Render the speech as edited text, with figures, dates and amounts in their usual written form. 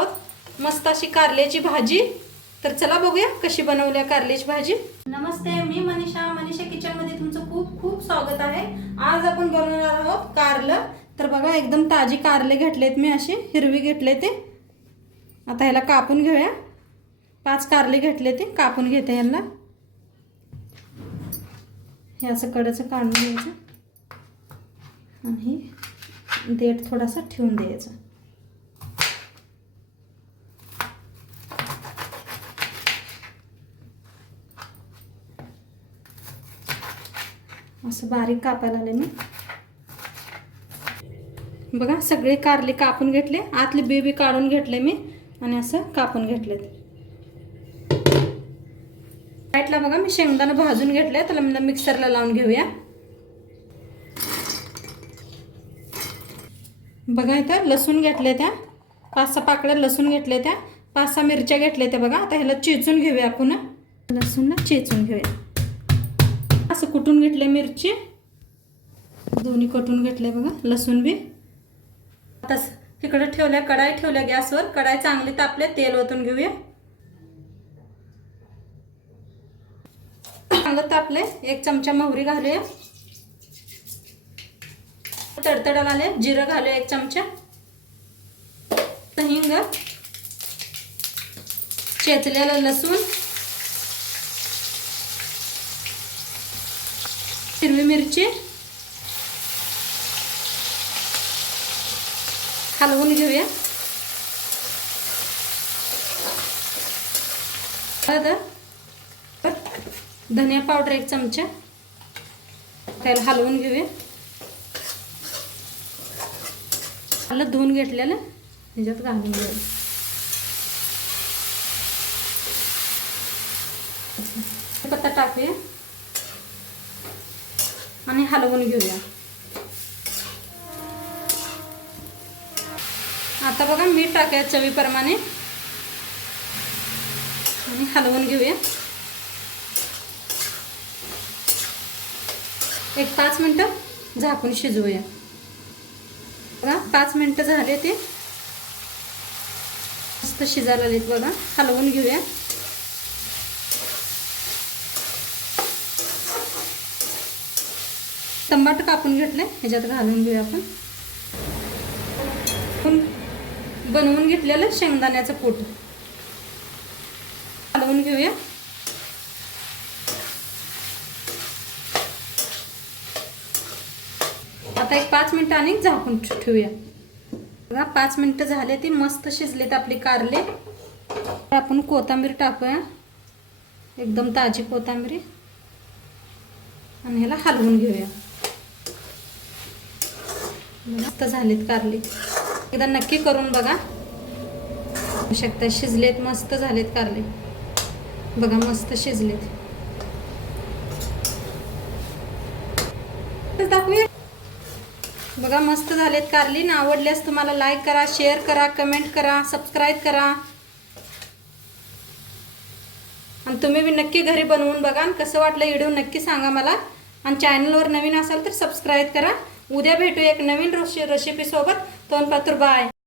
आहोत मस्त अशी कारल्याची भाजी। तर चला बघूया कशी बनवल्या कारल्याची भाजी। नमस्ते, मी मनीषा किचन मध्ये तुमचं खूप खूप स्वागत आहे। आज आपण बनवणार आहोत कारलं। तर बघा एकदम ताजी कारले घेतलेत मी, असे हिरवी घेतले ते। आता ह्याला कापून घेऊया। 5 कारले घेतले ते, कापून घेते ह्याला। हे असं कडेचं काढून घ्यायचं आणि देठ थोडासा ठेवून द्यायचा। असं बारीक कापायला आले मी। बघा सगळे कारले कापून घेतले, आतले बी काढून घेतले मी आणि असं कापून घेतले। साईडला बघा मी शेंगदाणे भाजून घेतले, त्याला मी मिक्सरला लावून घेऊया। बघा इथं लसूण घेतले, त्या 5-6 पाकळ्या लसूण घेतले, त्या 5-6 मिरच्या घेतल्या त्या। बघा आता ह्याला चेचून घेऊया आपण। लसूणला चेचून घेऊया। असं कुटून घेतले मिरची, दोन्ही कटून घेतले बघा, लसूण बी। आता तिकडे ठेवल्या, कढाई ठेवल्या गॅसवर। कढाई चांगली तापले, तेल ओतून घेऊया। चांगलं तापले, 1 चमचा मोहरी घालूया। तडतडाला आले, जिरं घालूया 1 चमचा, हिंग, चेचलेला लसूण, हिरवी मिरची हलवून घेऊया। धनिया पावडर 1 चमचा, त्याला हलवून घेऊया। आलं धुवून घेतलेलं ह्याच्यात घालून घेऊया। पत्ता टाकूया आणि हलवून घेऊया। आता बघा मीठ टाकायचं चवीप्रमाणे आणि हलवून घेऊया। 1-5 मिनिटं झाकून शिजवूया। बघा 5 मिनिटं झाले, ते मस्त शिजायला लागलेत बघा। हलवून घेऊया। टमाटर कापून घेतले, ह्याच्यात घालून घेऊया आपण। बनवून घेतलेलं शेंगदाण्याचं कूट हलवून घेऊया। आता 1-5 मिनिटं आणि झाकून ठेवूया। बघा 5 मिनिटं झाले, ती मस्त शिजलेत आपली कारले। आपण कोथिंबीर टाकूया, एकदम ताजी कोथिंबीर, आणि ह्याला हलवून घेऊया। मस्त झालेत कारले, एकदा नक्की करून बघा। बघू शकता शिजलेत, मस्त झालेत कारले। बघा मस्त शिजलेत, दाखवूया। बघा मस्त झालेत कारली। ना आवडल्यास तुम्हाला लाईक करा, शेअर करा, कमेंट करा, सबस्क्राईब करा। आणि तुम्ही बी नक्की घरी बनवून बघा आणि कसं वाटलं व्हिडिओ नक्की सांगा मला। आणि चॅनलवर नवीन असाल तर सबस्क्राईब करा। उद्या भेटू एक नवीन रेसिपी सोबत। तोपर्यंत बाय।